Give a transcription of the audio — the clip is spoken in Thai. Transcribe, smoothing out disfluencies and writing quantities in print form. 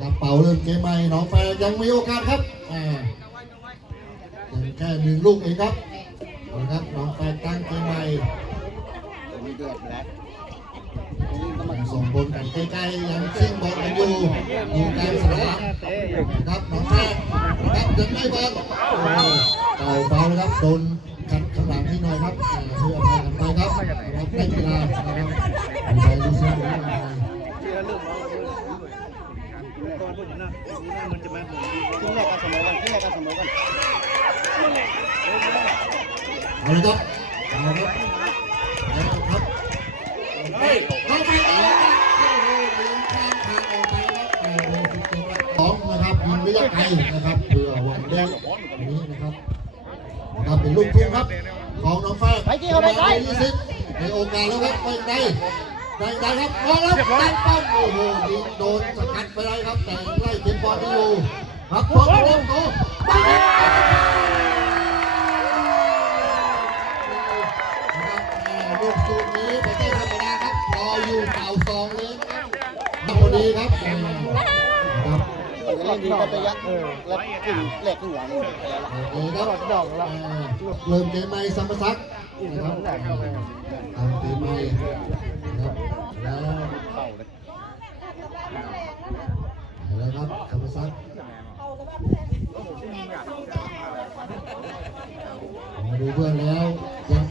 กับเป่าเริ่มเกมใหม่น้องแฟร์ยังมีโอกาสครับยังแค่1 ลูกเองครับนะครับน้องแฟร์ตั้งเกมใหม่ส่งบอลกันใกล้ๆยังซิ่งบอลกันอยู่กลางสนามนะครับน้องแฟร์นะครับยังไม่บอลเบานะครับโดนขัดข้างหลังนิดหน่อยครับเพื่อพากันไปครับเราได้กีฬานะครับไปดูซิว่าขึ้นแรกก็เสมอกันเอาเลยครับเอาครับครับเข้าไปของนะครับยิงระยะไกลนะครับเพื่อวางแดงนี้นะครับเป็นลูกทุ่งครับของน้องฟ้าไปที่เขาไปได้ในโอกาสแล้วครับไปได้ครับมองแล้วตั้งป้อมโอ้โหยิงโดนสกัดไปได้ครับแต่ไล่เก็บบอลได้อยู่ครับพอลงโตลูกสูงนี้ไม่ใช่ธรรมดาครับรออยู่เต่า2เลยพอดีครับเล่นดีก็ระยะแล้วขึ้นแรกขึ้นหลังครับดอกเริ่มเกมใหม่สัมปชักนะครับทำเกมใหม่นะครับแล้วครับสัมปชักมาดูเพื่อนแล้ว